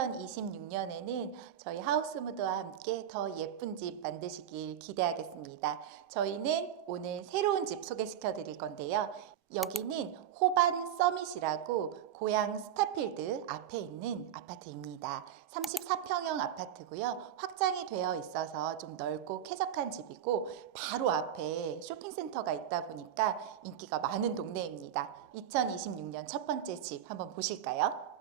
2026년에는 저희 하우스무드와 함께 더 예쁜 집 만드시길 기대하겠습니다. 저희는 오늘 새로운 집 소개시켜 드릴 건데요. 여기는 호반 서밋이라고 고향 스타필드 앞에 있는 아파트입니다. 34평형 아파트고요. 확장이 되어 있어서 좀 넓고 쾌적한 집이고 바로 앞에 쇼핑센터가 있다 보니까 인기가 많은 동네입니다. 2026년 첫 번째 집 한번 보실까요?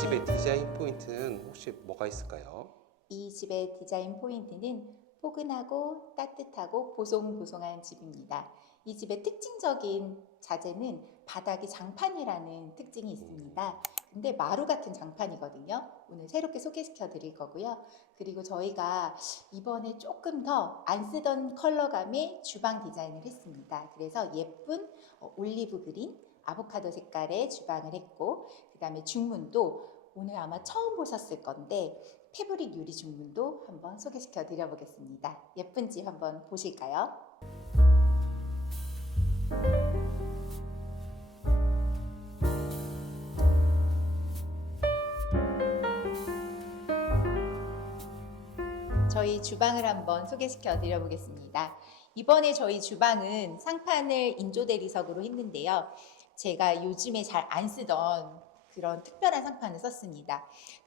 집의 디자인 포인트는 혹시 뭐가 있을까요? 이 집의 디자인 포인트는 포근하고 따뜻하고 보송보송한 집입니다. 이 집의 특징적인 자재는 바닥이 장판이라는 특징이 있습니다. 근데 마루 같은 장판이거든요. 오늘 새롭게 소개시켜 드릴 거고요. 그리고 저희가 이번에 조금 더 안 쓰던 컬러감의 주방 디자인을 했습니다. 그래서 예쁜 어, 올리브 그린, 아보카도 색깔의 주방을 했고, 그 다음에 중문도 오늘 아마 처음 보셨을 건데 패브릭 유리 중문도 한번 소개시켜 드려 보겠습니다. 예쁜 집 한번 보실까요? 저희 주방을 한번 소개시켜 드려 보겠습니다. 이번에 저희 주방은 상판을 인조 대리석으로 했는데요. 제가 요즘에 잘 안 쓰던 그런 특별한 상판을 썼습니다.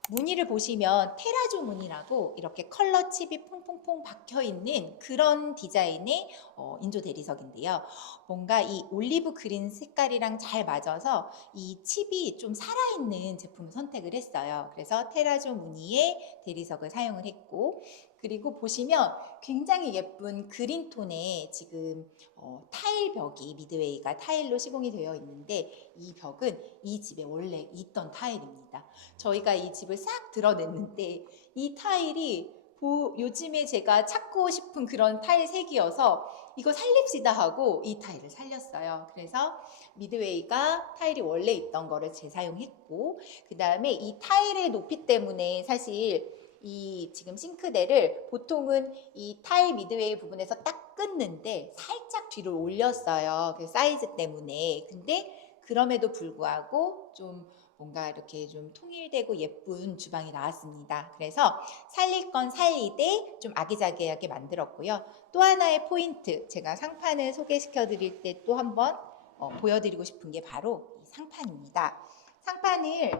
무늬를 보시면 테라조 무늬라고 이렇게 컬러 칩이 퐁퐁퐁 박혀 있는 그런 디자인의 어, 인조 대리석인데요. 뭔가 이 올리브 그린 색깔이랑 잘 맞아서 이 칩이 좀 살아있는 제품을 선택을 했어요. 그래서 테라조 무늬의 대리석을 사용을 했고, 그리고 보시면 굉장히 예쁜 그린 톤의 지금 어, 타일 벽이 미드웨이가 타일로 시공이 되어 있는데 이 벽은 이 집에 원래 있던 타일입니다. 저희가 이 집을 싹 드러냈는데 이 타일이 보- 요즘에 제가 찾고 싶은 그런 타일 색이어서 이거 살립시다 하고 이 타일을 살렸어요. 그래서 미드웨이가 타일이 원래 있던 거를 재사용했고 그 다음에 이 타일의 높이 때문에 사실 이 지금 싱크대를 보통은 이 타일 미드웨이 부분에서 딱 끊는데 살짝 뒤로 올렸어요. 그 사이즈 때문에. 근데 그럼에도 불구하고 좀 뭔가 이렇게 좀 통일되고 예쁜 주방이 나왔습니다. 그래서 살릴 건 살리되 좀 아기자기하게 만들었고요. 또 하나의 포인트, 제가 상판을 소개시켜 드릴 때 또 한번 어, 보여드리고 싶은 게 바로 이 상판입니다. 상판을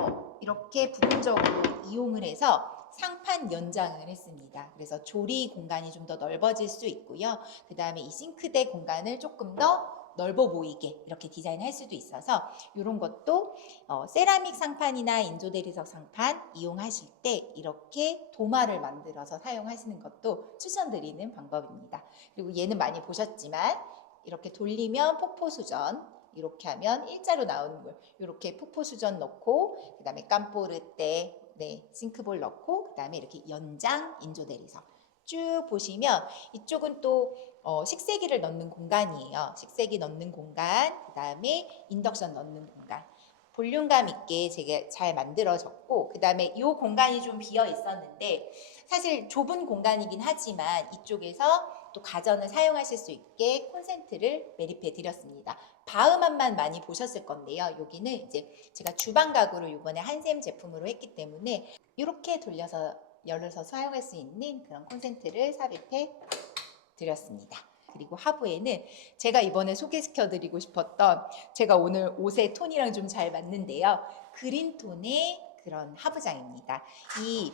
어, 이렇게 부분적으로 이용을 해서 상판 연장을 했습니다. 그래서 조리 공간이 좀 더 넓어질 수 있고요. 그 다음에 이 싱크대 공간을 조금 더 넓어 보이게 이렇게 디자인할 수도 있어서 이런 것도 어, 세라믹 상판이나 인조 대리석 상판 이용하실 때 이렇게 도마를 만들어서 사용하시는 것도 추천드리는 방법입니다. 그리고 얘는 많이 보셨지만 이렇게 돌리면 폭포 수전 이렇게 하면 일자로 나오는 물 이렇게 폭포 수전 넣고 그 다음에 깜포르테 네 싱크볼 넣고 그 다음에 이렇게 연장 인조 대리석 쭉 보시면 이쪽은 또 어, 식세기를 넣는 공간이에요. 식세기 넣는 공간, 그 다음에 인덕션 넣는 공간. 볼륨감 있게 제가 잘 만들어졌고, 그 다음에 이 공간이 좀 비어 있었는데, 사실 좁은 공간이긴 하지만 이쪽에서 또 가전을 사용하실 수 있게 콘센트를 매립해 드렸습니다. 바흐만만 많이 보셨을 건데요. 여기는 이제 제가 주방 가구를 이번에 한샘 제품으로 했기 때문에 이렇게 돌려서 열어서 사용할 수 있는 그런 콘센트를 삽입해 드렸습니다. 그리고 하부에는 제가 이번에 소개시켜 드리고 싶었던 제가 오늘 옷의 톤이랑 좀 잘 맞는데요. 그린 톤의 그런 하부장입니다. 이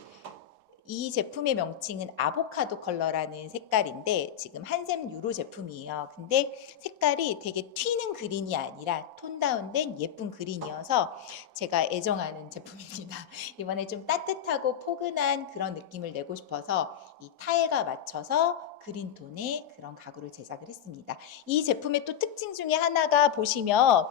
이 제품의 명칭은 아보카도 컬러라는 색깔인데 지금 한샘 유로 제품이에요. 근데 색깔이 되게 튀는 그린이 아니라 톤 다운된 예쁜 그린이어서 제가 애정하는 제품입니다. 이번에 좀 따뜻하고 포근한 그런 느낌을 내고 싶어서 이 타일과 맞춰서 그린 톤의 그런 가구를 제작을 했습니다. 이 제품의 또 특징 중에 하나가 보시면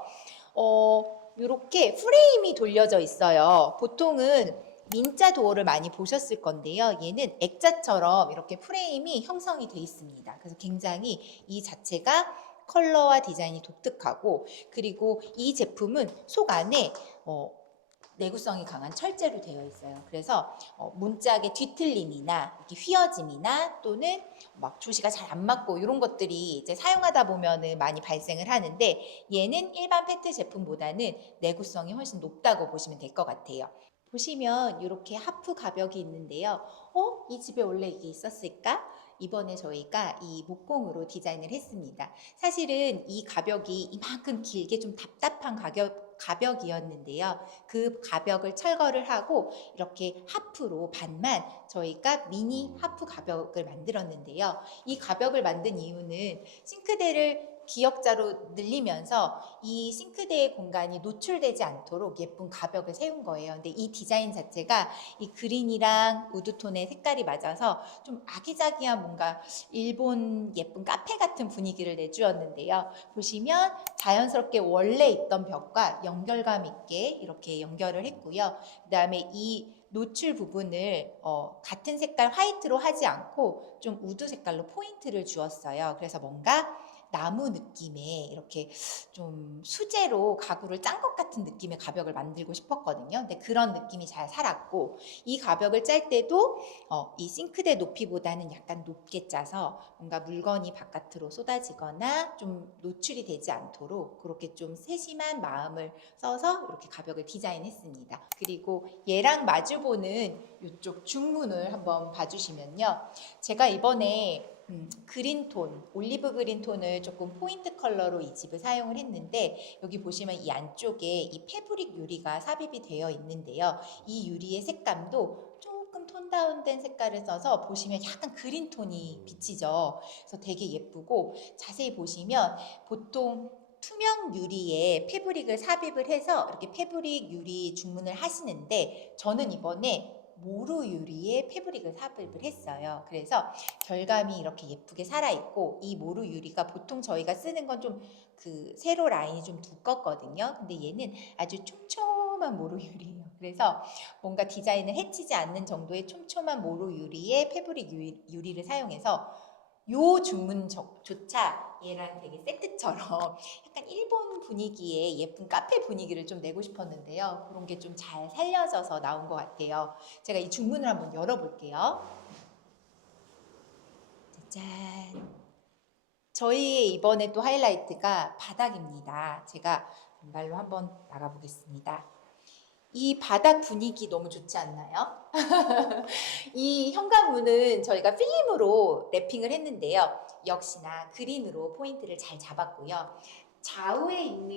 어 이렇게 프레임이 돌려져 있어요. 보통은 민자 도어를 많이 보셨을 건데요. 얘는 액자처럼 이렇게 프레임이 형성이 돼 있습니다. 그래서 굉장히 이 자체가 컬러와 디자인이 독특하고 그리고 이 제품은 속 안에 어, 내구성이 강한 철제로 되어 있어요. 그래서 어, 문짝의 뒤틀림이나 이렇게 휘어짐이나 또는 막 조시가 잘 안 맞고 이런 것들이 이제 사용하다 보면은 많이 발생을 하는데 얘는 일반 페트 제품보다는 내구성이 훨씬 높다고 보시면 될 것 같아요. 보시면 이렇게 하프 가벽이 있는데요. 어? 이 집에 원래 이게 있었을까? 이번에 저희가 이 목공으로 디자인을 했습니다. 사실은 이 가벽이 이만큼 길게 좀 답답한 가격, 가벽이었는데요. 그 가벽을 철거를 하고 이렇게 하프로 반만 저희가 미니 하프 가벽을 만들었는데요. 이 가벽을 만든 이유는 싱크대를 기역자로 늘리면서 이 싱크대의 공간이 노출되지 않도록 예쁜 가벽을 세운 거예요. 근데 이 디자인 자체가 이 그린이랑 우드톤의 색깔이 맞아서 좀 아기자기한 뭔가 일본 예쁜 카페 같은 분위기를 내주었는데요. 보시면 자연스럽게 원래 있던 벽과 연결감 있게 이렇게 연결을 했고요. 그 다음에 이 노출 부분을 어, 같은 색깔 화이트로 하지 않고 좀 우드 색깔로 포인트를 주었어요. 그래서 뭔가 나무 느낌의 이렇게 좀 수제로 가구를 짠 것 같은 느낌의 가벽을 만들고 싶었거든요. 근데 그런 느낌이 잘 살았고 이 가벽을 짤 때도 어, 이 싱크대 높이보다는 약간 높게 짜서 뭔가 물건이 바깥으로 쏟아지거나 좀 노출이 되지 않도록 그렇게 좀 세심한 마음을 써서 이렇게 가벽을 디자인했습니다. 그리고 얘랑 마주보는 이쪽 중문을 한번 봐주시면요. 제가 이번에 음, 그린 톤, 올리브 그린 톤을 조금 포인트 컬러로 이 집을 사용을 했는데 여기 보시면 이 안쪽에 이 패브릭 유리가 삽입이 되어 있는데요. 이 유리의 색감도 조금 톤 다운된 색깔을 써서 보시면 약간 그린 톤이 비치죠. 그래서 되게 예쁘고 자세히 보시면 보통 투명 유리에 패브릭을 삽입을 해서 이렇게 패브릭 유리 주문을 하시는데 저는 이번에 모루 유리에 패브릭을 삽입을 했어요. 그래서 결감이 이렇게 예쁘게 살아있고 이 모루 유리가 보통 저희가 쓰는 건 좀 그 세로 라인이 좀 두껍거든요. 근데 얘는 아주 촘촘한 모루 유리예요. 그래서 뭔가 디자인을 해치지 않는 정도의 촘촘한 모루 유리에 패브릭 유리, 유리를 사용해서 요 주문조차 얘랑 되게 세트처럼 약간 일본 분위기의 예쁜 카페 분위기를 좀 내고 싶었는데요. 그런 게 좀 잘 살려져서 나온 것 같아요. 제가 이 중문을 한번 열어볼게요. 짜잔. 저희의 이번에 또 하이라이트가 바닥입니다. 제가 왼발로 한번 나가보겠습니다. 이 바닥 분위기 너무 좋지 않나요? 이 현관문은 저희가 필름으로 랩핑을 했는데요. 역시나 그린으로 포인트를 잘 잡았고요. 좌우에 있는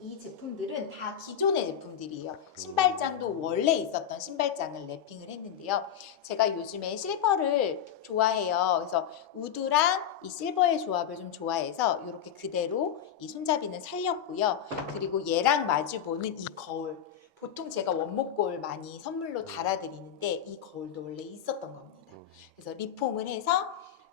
이 제품들은 다 기존의 제품들이에요. 신발장도 원래 있었던 신발장을 랩핑을 했는데요. 제가 요즘에 실버를 좋아해요. 그래서 우드랑 이 실버의 조합을 좀 좋아해서 이렇게 그대로 이 손잡이는 살렸고요. 그리고 얘랑 마주 보는 이 거울. 보통 제가 원목 거울 많이 선물로 달아드리는데 이 거울도 원래 있었던 겁니다. 그래서 리폼을 해서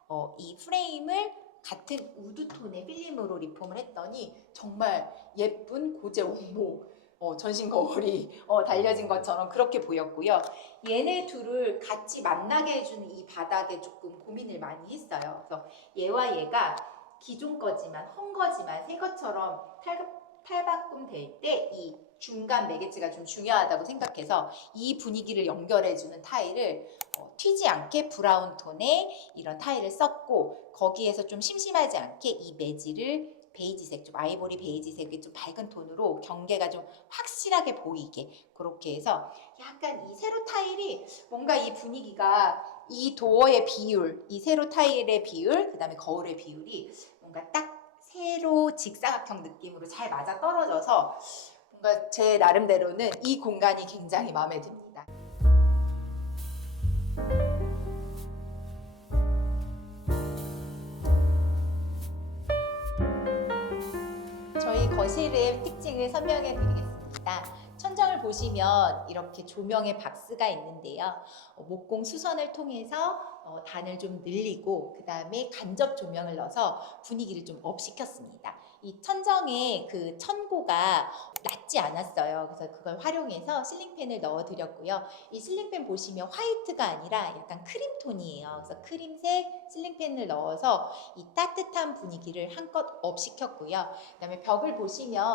어, 이 프레임을 같은 우드톤의 필름으로 리폼을 했더니 정말 예쁜 고제 원목 어, 전신 거울이 어, 달려진 것처럼 그렇게 보였고요. 얘네 둘을 같이 만나게 해주는 이 바닥에 조금 고민을 많이 했어요. 그래서 얘와 얘가 기존 거지만 헝 거지만 새 것처럼 탈, 탈바꿈 될 때 이 중간 매개체가 좀 중요하다고 생각해서 이 분위기를 연결해주는 타일을 어, 튀지 않게 브라운 톤의 이런 타일을 썼고 거기에서 좀 심심하지 않게 이 매지를 베이지색, 좀 아이보리 베이지색의 좀 밝은 톤으로 경계가 좀 확실하게 보이게 그렇게 해서 약간 이 세로 타일이 뭔가 이 분위기가 이 도어의 비율, 이 세로 타일의 비율, 그 다음에 거울의 비율이 뭔가 딱 세로 직사각형 느낌으로 잘 맞아 떨어져서 뭔가 제 나름대로는 이 공간이 굉장히 마음에 듭니다. 저희 거실의 특징을 설명해 드리겠습니다. 보시면 이렇게 조명의 박스가 있는데요. 어, 목공 수선을 통해서 어, 단을 좀 늘리고 그 다음에 간접 조명을 넣어서 분위기를 좀 업시켰습니다. 이 천정의 그 천고가 낮지 않았어요. 그래서 그걸 활용해서 실링팬을 넣어드렸고요. 이 실링팬 보시면 화이트가 아니라 약간 크림톤이에요. 그래서 크림색 실링팬을 넣어서 이 따뜻한 분위기를 한껏 업시켰고요. 그 다음에 벽을 보시면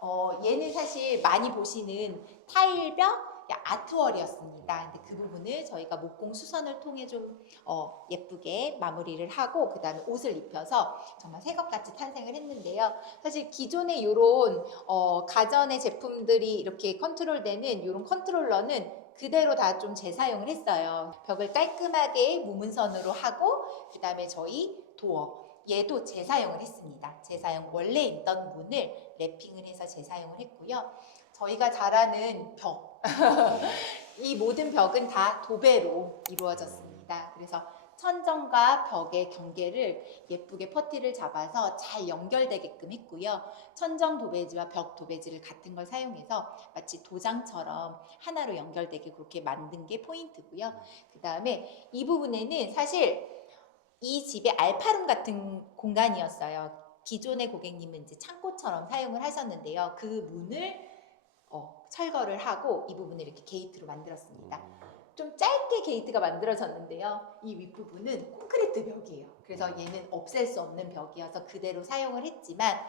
어, 얘는 사실 많이 보시는 타일벽 아트월이었습니다. 근데 그 부분을 저희가 목공 수선을 통해 좀 어, 예쁘게 마무리를 하고 그 다음에 옷을 입혀서 정말 새것같이 탄생을 했는데요. 사실 기존의 이런 어, 가전의 제품들이 이렇게 컨트롤되는 이런 컨트롤러는 그대로 다 좀 재사용을 했어요. 벽을 깔끔하게 무문선으로 하고 그 다음에 저희 도어 얘도 재사용을 했습니다. 재사용 원래 있던 문을 랩핑을 해서 재사용을 했고요. 저희가 잘 아는 벽. 이 모든 벽은 다 도배로 이루어졌습니다. 그래서 천정과 벽의 경계를 예쁘게 퍼티를 잡아서 잘 연결되게끔 했고요. 천정 도배지와 벽 도배지를 같은 걸 사용해서 마치 도장처럼 하나로 연결되게 그렇게 만든 게 포인트고요. 그 다음에 이 부분에는 사실 이 집의 알파룸 같은 공간이었어요. 기존의 고객님은 이제 창고처럼 사용을 하셨는데요. 그 문을 어, 철거를 하고 이 부분을 이렇게 게이트로 만들었습니다. 좀 짧게 게이트가 만들어졌는데요. 이 윗부분은 콘크리트 벽이에요. 그래서 얘는 없앨 수 없는 벽이어서 그대로 사용을 했지만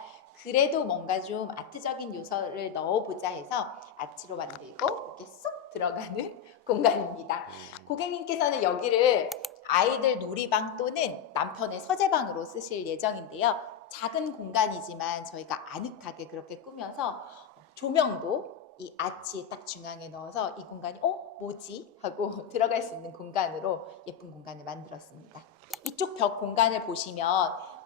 그래도 뭔가 좀 아트적인 요소를 넣어보자 해서 아치로 만들고 이렇게 쏙 들어가는 공간입니다. 고객님께서는 여기를 아이들 놀이방 또는 남편의 서재방으로 쓰실 예정인데요. 작은 공간이지만 저희가 아늑하게 그렇게 꾸며서 조명도 이 아치 딱 중앙에 넣어서 이 공간이 어 뭐지 하고 들어갈 수 있는 공간으로 예쁜 공간을 만들었습니다. 이쪽 벽 공간을 보시면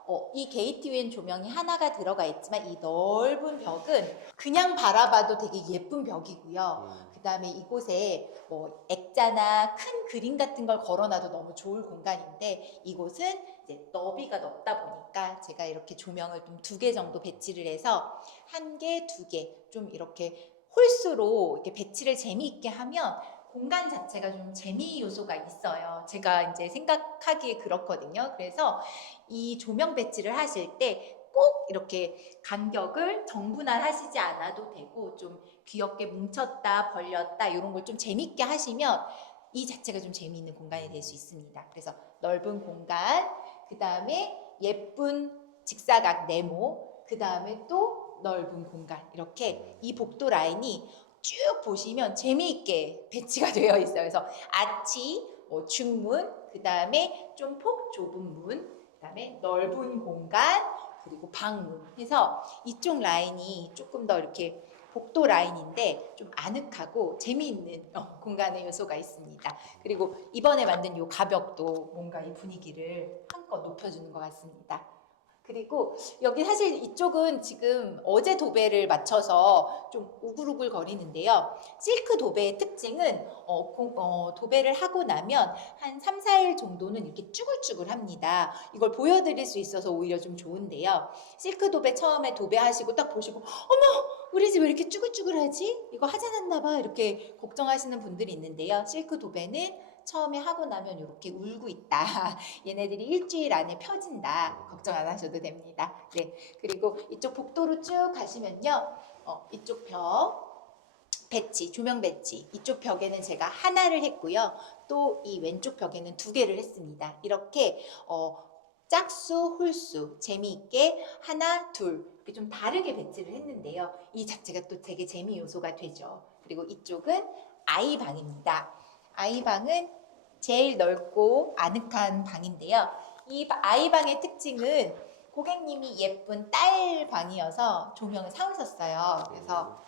어, 이 게이트웨이 조명이 하나가 들어가 있지만 이 넓은 벽은 그냥 바라봐도 되게 예쁜 벽이고요. 그 다음에 이곳에 뭐 액자나 큰 그림 같은 걸 걸어놔도 너무 좋을 공간인데 이곳은 이제 너비가 넓다 보니까 제가 이렇게 조명을 좀 두 개 정도 배치를 해서 한 개, 두 개 좀 이렇게 홀수로 이렇게 배치를 재미있게 하면 공간 자체가 좀 재미 요소가 있어요. 제가 이제 생각하기에 그렇거든요. 그래서 이 조명 배치를 하실 때 꼭 이렇게 간격을 정분할 하시지 않아도 되고 좀 귀엽게 뭉쳤다 벌렸다 이런 걸 좀 재밌게 하시면 이 자체가 좀 재미있는 공간이 될 수 있습니다. 그래서 넓은 공간, 그 다음에 예쁜 직사각 네모, 그 다음에 또 넓은 공간 이렇게 이 복도 라인이 쭉 보시면 재미있게 배치가 되어 있어요. 그래서 아치, 뭐 중문, 그 다음에 좀 폭 좁은 문, 그 다음에 넓은 공간, 그리고 방문 해서 이쪽 라인이 조금 더 이렇게 복도 라인인데 좀 아늑하고 재미있는 어, 공간의 요소가 있습니다. 그리고 이번에 만든 이 가벽도 뭔가 이 분위기를 한껏 높여주는 것 같습니다. 그리고 여기 사실 이쪽은 지금 어제 도배를 맞춰서 좀 우글우글 거리는데요. 실크 도배의 특징은 어, 고- 어, 도배를 하고 나면 한 3, 4일 정도는 이렇게 쭈글쭈글 합니다. 이걸 보여드릴 수 있어서 오히려 좀 좋은데요. 실크 도배 처음에 도배하시고 딱 보시고 어머 우리 집 왜 이렇게 쭈글쭈글하지? 이거 하자 났나 봐 이렇게 걱정하시는 분들이 있는데요. 실크 도배는 처음에 하고 나면 이렇게 울고 있다. 얘네들이 일주일 안에 펴진다. 걱정 안 하셔도 됩니다. 네. 그리고 이쪽 복도로 쭉 가시면요. 어, 이쪽 벽 배치, 조명 배치. 이쪽 벽에는 제가 하나를 했고요. 또 이 왼쪽 벽에는 두 개를 했습니다. 이렇게 어, 짝수, 홀수 재미있게 하나, 둘 좀 다르게 배치를 했는데요. 이 자체가 또 되게 재미 요소가 되죠. 그리고 이쪽은 아이 방입니다. 아이 방은 제일 넓고 아늑한 방인데요. 이 바- 아이 방의 특징은 고객님이 예쁜 딸 방이어서 조명을 사오셨어요. 그래서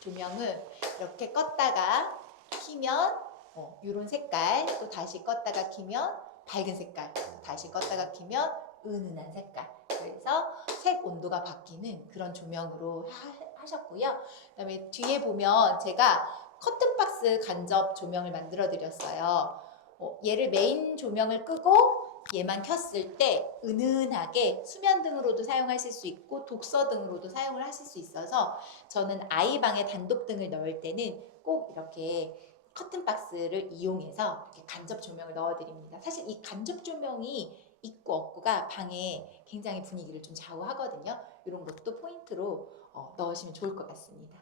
조명을 이렇게 껐다가 키면 어, 이런 색깔, 또 다시 껐다가 키면 밝은 색깔, 또 다시 껐다가 키면 은은한 색깔. 그래서 색 온도가 바뀌는 그런 조명으로 하, 하셨고요. 그다음에 뒤에 보면 제가 커튼박스 간접 조명을 만들어 드렸어요. 어, 얘를 메인 조명을 끄고 얘만 켰을 때 은은하게 수면 등으로도 사용하실 수 있고 독서 등으로도 사용을 하실 수 있어서 저는 아이방에 단독 등을 넣을 때는 꼭 이렇게 커튼 박스를 이용해서 이렇게 간접 조명을 넣어드립니다. 사실 이 간접 조명이 있고 없고가 방에 굉장히 분위기를 좀 좌우하거든요. 이런 것도 포인트로 어, 넣으시면 좋을 것 같습니다.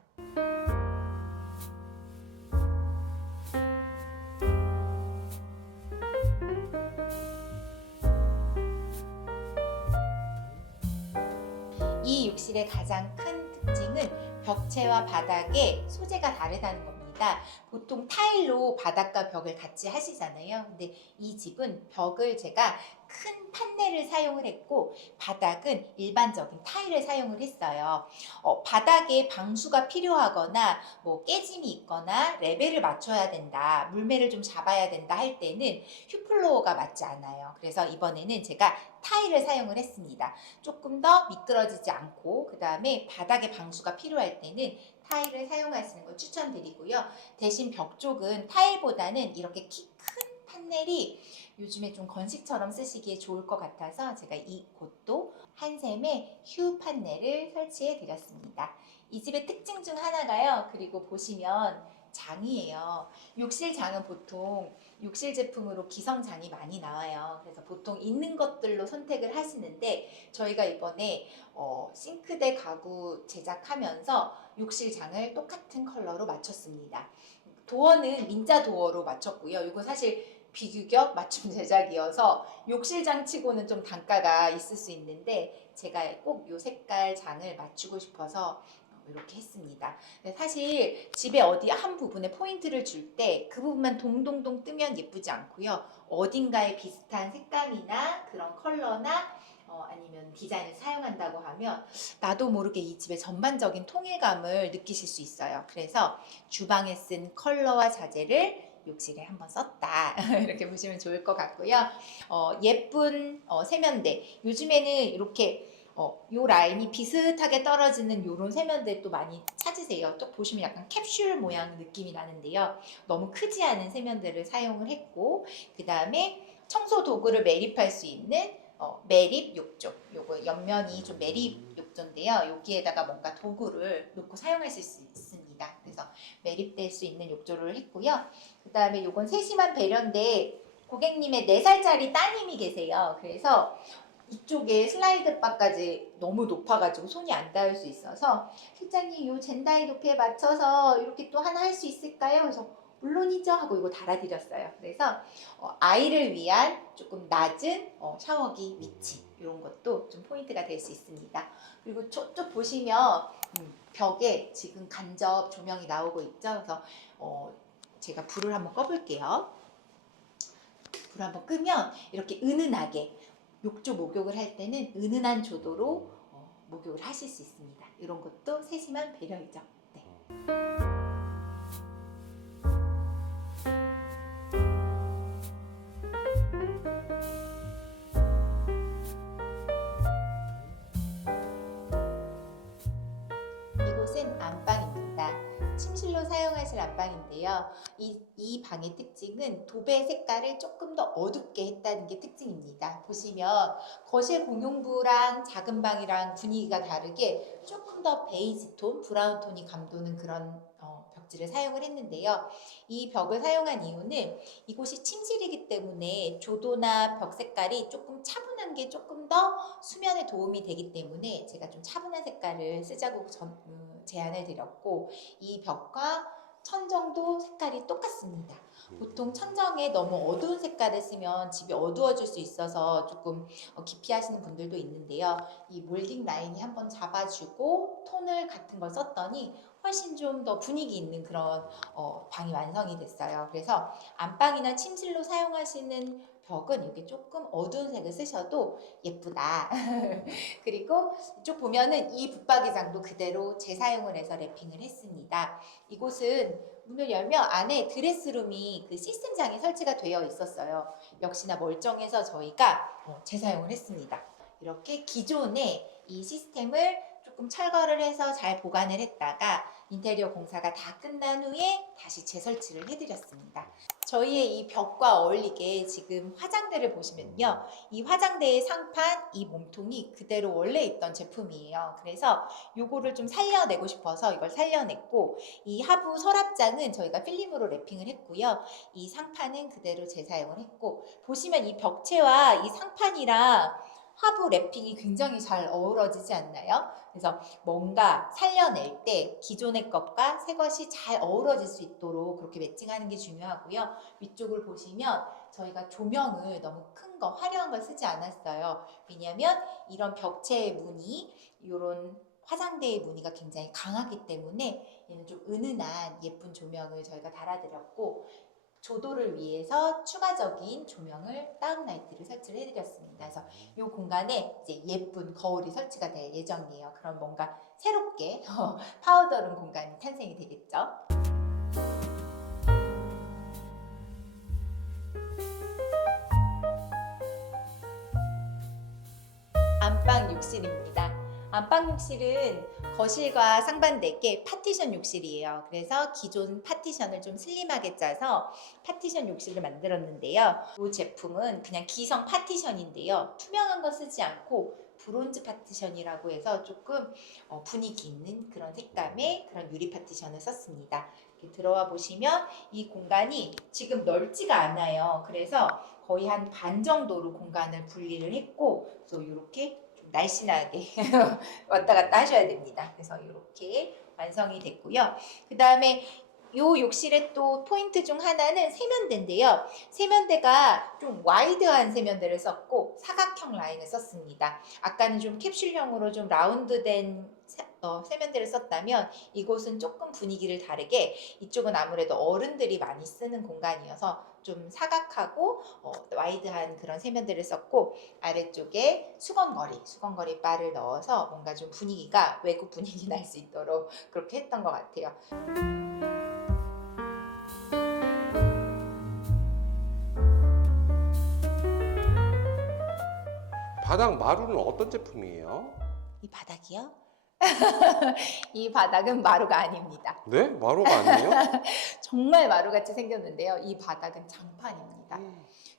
이 욕실의 가장 큰 특징은 벽체와 바닥의 소재가 다르다는 겁니다. 보통 타일로 바닥과 벽을 같이 하시잖아요. 근데 이 집은 벽을 제가 큰 판넬을 사용을 했고 바닥은 일반적인 타일을 사용을 했어요. 어, 바닥에 방수가 필요하거나 뭐 깨짐이 있거나 레벨을 맞춰야 된다, 물매를 좀 잡아야 된다 할 때는 휴플로어가 맞지 않아요. 그래서 이번에는 제가 타일을 사용을 했습니다. 조금 더 미끄러지지 않고 그 다음에 바닥에 방수가 필요할 때는 타일을 사용하시는 걸 추천드리고요. 대신 벽 쪽은 타일보다는 이렇게 키 큰 판넬이 요즘에 좀 건식처럼 쓰시기에 좋을 것 같아서 제가 이 곳도 한샘의 휴 판넬을 설치해 드렸습니다. 이 집의 특징 중 하나가요. 그리고 보시면 장이에요. 욕실 장은 보통 욕실 제품으로 기성장이 많이 나와요. 그래서 보통 있는 것들로 선택을 하시는데 저희가 이번에 어, 싱크대 가구 제작하면서 욕실 장을 똑같은 컬러로 맞췄습니다. 도어는 민자 도어로 맞췄고요. 이거 사실 비규격 맞춤 제작이어서 욕실 장 치고는 좀 단가가 있을 수 있는데 제가 꼭 이 색깔 장을 맞추고 싶어서 이렇게 했습니다. 근데 사실 집에 어디 한 부분에 포인트를 줄 때 그 부분만 동동동 뜨면 예쁘지 않고요. 어딘가에 비슷한 색감이나 그런 컬러나 어, 아니면 디자인을 사용한다고 하면 나도 모르게 이 집의 전반적인 통일감을 느끼실 수 있어요. 그래서 주방에 쓴 컬러와 자재를 욕실에 한번 썼다 이렇게 보시면 좋을 것 같고요. 어, 예쁜 어, 세면대 요즘에는 이렇게 어, 요 라인이 비슷하게 떨어지는 요런 세면대 또 많이 찾으세요. 또 보시면 약간 캡슐 모양 느낌이 나는데요. 너무 크지 않은 세면대를 사용을 했고 그 다음에 청소 도구를 매립할 수 있는 어, 매립 욕조. 요거 옆면이 좀 매립 욕조인데요. 여기에다가 뭔가 도구를 놓고 사용하실 수 있습니다. 그래서 매립될 수 있는 욕조를 했고요. 그 다음에 요건 세심한 배려인데 고객님의 4살짜리 따님이 계세요. 그래서 이쪽에 슬라이드 바까지 너무 높아가지고 손이 안 닿을 수 있어서 실장님 요 젠다이 높이에 맞춰서 이렇게 또 하나 할 수 있을까요? 그래서 물론이죠 하고 이거 달아드렸어요. 그래서 어, 아이를 위한 조금 낮은 어, 샤워기 위치 이런 것도 좀 포인트가 될 수 있습니다. 그리고 저쪽 보시면 음, 벽에 지금 간접 조명이 나오고 있죠. 그래서 어, 제가 불을 한번 꺼볼게요. 불 한번 끄면 이렇게 은은하게 욕조 목욕을 할 때는 은은한 조도로 어, 목욕을 하실 수 있습니다. 이런 것도 세심한 배려이죠. 네. 이곳은 안방입니다. 침실로 사용하실 안방인데요. 이, 이 방의 특징은 도배 색깔을 조금 더 어둡게 했다는 게 특징입니다. 보시면 거실 공용부랑 작은 방이랑 분위기가 다르게 조금 더 베이지 톤, 브라운 톤이 감도는 그런 어, 벽지를 사용을 했는데요. 이 벽을 사용한 이유는 이곳이 침실이기 때문에 조도나 벽 색깔이 조금 차분한 게 조금 더 수면에 도움이 되기 때문에 제가 좀 차분한 색깔을 쓰자고 전, 음, 제안을 드렸고 이 벽과 천정도 색깔이 똑같습니다. 보통 천정에 너무 어두운 색깔을 쓰면 집이 어두워질 수 있어서 조금 어, 기피하시는 분들도 있는데요. 이 몰딩 라인이 한번 잡아주고 톤을 같은 걸 썼더니 훨씬 좀 더 분위기 있는 그런 어, 방이 완성이 됐어요. 그래서 안방이나 침실로 사용하시는 벽은 이렇게 조금 어두운 색을 쓰셔도 예쁘다. 그리고 이쪽 보면은 이 붙박이장도 그대로 재사용을 해서 랩핑을 했습니다. 이곳은 문을 열면 안에 드레스룸이 그 시스템장이 설치가 되어 있었어요. 역시나 멀쩡해서 저희가 어, 재사용을 했습니다. 이렇게 기존에 이 시스템을 조금 철거를 해서 잘 보관을 했다가 인테리어 공사가 다 끝난 후에 다시 재설치를 해드렸습니다. 저희의 이 벽과 어울리게 지금 화장대를 보시면요. 이 화장대의 상판, 이 몸통이 그대로 원래 있던 제품이에요. 그래서 요거를 좀 살려내고 싶어서 이걸 살려냈고 이 하부 서랍장은 저희가 필름으로 랩핑을 했고요. 이 상판은 그대로 재사용을 했고 보시면 이 벽체와 이 상판이랑 하부 랩핑이 굉장히 잘 어우러지지 않나요? 그래서 뭔가 살려낼 때 기존의 것과 새 것이 잘 어우러질 수 있도록 그렇게 매칭하는 게 중요하고요. 위쪽을 보시면 저희가 조명을 너무 큰 거, 화려한 걸 쓰지 않았어요. 왜냐하면 이런 벽체의 무늬, 이런 화장대의 무늬가 굉장히 강하기 때문에 얘는 좀 은은한 예쁜 조명을 저희가 달아드렸고 조도를 위해서 추가적인 조명을 다운라이트를 설치를 해드렸습니다. 그래서 이 공간에 이제 예쁜 거울이 설치가 될 예정이에요. 그럼 뭔가 새롭게 파우더룸 공간이 탄생이 되겠죠. 안방 욕실입니다. 안방 욕실은 거실과 상반되게 파티션 욕실이에요. 그래서 기존 파티션을 좀 슬림하게 짜서 파티션 욕실을 만들었는데요. 이 제품은 그냥 기성 파티션인데요. 투명한 거 쓰지 않고 브론즈 파티션이라고 해서 조금 어, 분위기 있는 그런 색감의 그런 유리 파티션을 썼습니다. 들어와 보시면 이 공간이 지금 넓지가 않아요. 그래서 거의 한 반 정도로 공간을 분리를 했고 또 이렇게 좀 날씬하게 왔다 갔다 하셔야 됩니다. 그래서 이렇게 완성이 됐고요. 그 다음에 요 욕실의 또 포인트 중 하나는 세면대인데요. 세면대가 좀 와이드한 세면대를 썼고 사각형 라인을 썼습니다. 아까는 좀 캡슐형으로 좀 라운드된 세, 어, 세면대를 썼다면 이곳은 조금 분위기를 다르게 이쪽은 아무래도 어른들이 많이 쓰는 공간이어서 좀 사각하고 어, 와이드한 그런 세면대를 썼고 아래쪽에 수건거리, 수건거리 바를 넣어서 뭔가 좀 분위기가 외국 분위기 날 수 있도록 그렇게 했던 것 같아요. 바닥 마루는 어떤 제품이에요? 이 바닥이요? 이 바닥은 마루가 아닙니다. 네? 마루가 아니에요? 정말 마루같이 생겼는데요. 이 바닥은 장판입니다.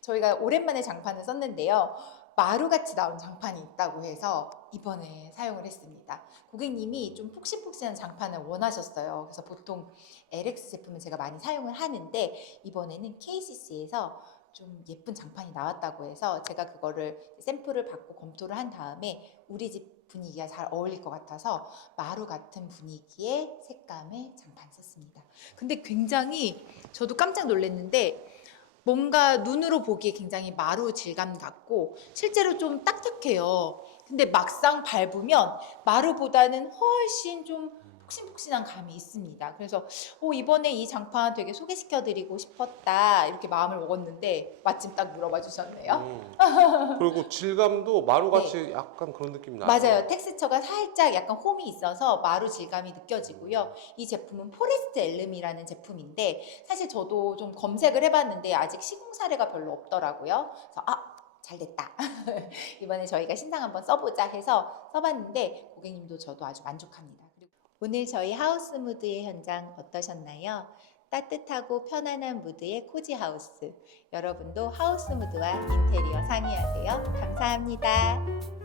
저희가 오랜만에 장판을 썼는데요. 마루같이 나온 장판이 있다고 해서 이번에 사용을 했습니다. 고객님이 좀 푹신푹신한 장판을 원하셨어요. 그래서 보통 LX 제품을 제가 많이 사용을 하는데 이번에는 KCC에서 좀 예쁜 장판이 나왔다고 해서 제가 그거를 샘플을 받고 검토를 한 다음에 우리 집 분위기가 잘 어울릴 것 같아서 마루 같은 분위기의 색감의 장판 썼습니다. 근데 굉장히 저도 깜짝 놀랐는데 뭔가 눈으로 보기에 굉장히 마루 질감 같고 실제로 좀 딱딱해요. 근데 막상 밟으면 마루보다는 훨씬 좀 폭신폭신한 감이 있습니다. 그래서 오, 이번에 이 장판 되게 소개시켜드리고 싶었다 이렇게 마음을 먹었는데 마침 딱 물어봐 주셨네요. 음. 그리고 질감도 마루같이 약간 그런 느낌이 나요. 맞아요. 텍스처가 살짝 약간 홈이 있어서 마루 질감이 느껴지고요. 이 제품은 포레스트 엘름이라는 제품인데 사실 저도 좀 검색을 해봤는데 아직 시공 사례가 별로 없더라고요. 그래서 아, 잘 됐다. 이번에 저희가 신상 한번 써보자 해서 써봤는데 고객님도 저도 아주 만족합니다. 오늘 저희 하우스 무드의 현장 어떠셨나요? 따뜻하고 편안한 무드의 코지 하우스. 여러분도 하우스 무드와 인테리어 상의하세요. 감사합니다.